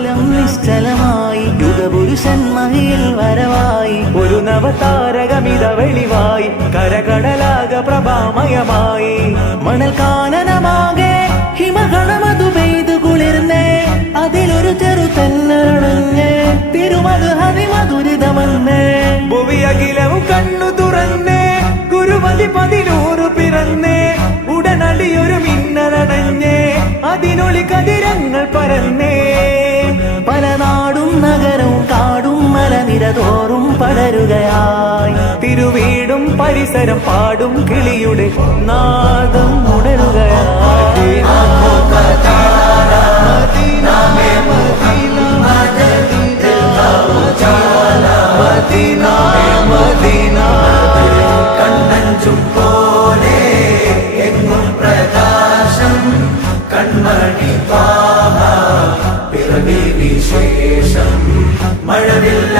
കാലം നിശ്ചലമായി, യുഗപുരുഷൻ മഹിയിൽ വരവായി, ഒരു നവതാരകമിത വെളിവായി, കരകടലാക പ്രഭാമയമായി. മണൽ കാനനമാകെ ഹിമഗണമതു പെയ്തു കുളിർന്നേ, അതിലൊരു ചെറു തെന്നരണഞ്ഞേ, തിരുമത് ഹരിമധുരിതമന്നേ. ഭുവിയകിലവും കണ്ണു തുറന്നേ, ഗുരുമതി 11 പിറന്നേ, ഉടനടിയൊരു മിന്നലണഞ്ഞേ, അതിനൊളി കതിരങ്ങൾ പരന്നേ. പല നാടും നഗരവും കാടും മലനിരതോറും പടരുകയായി, തിരുവീടും പരിസരം പാടും കിളിയുടെ നാദം ഉണരുകയായി. കണ്ണഞ്ചും പോലെ എങ്ങും പ്രകാശം, കൺമണി പാഹ പിറവി വിശേഷം, മഴവില്ല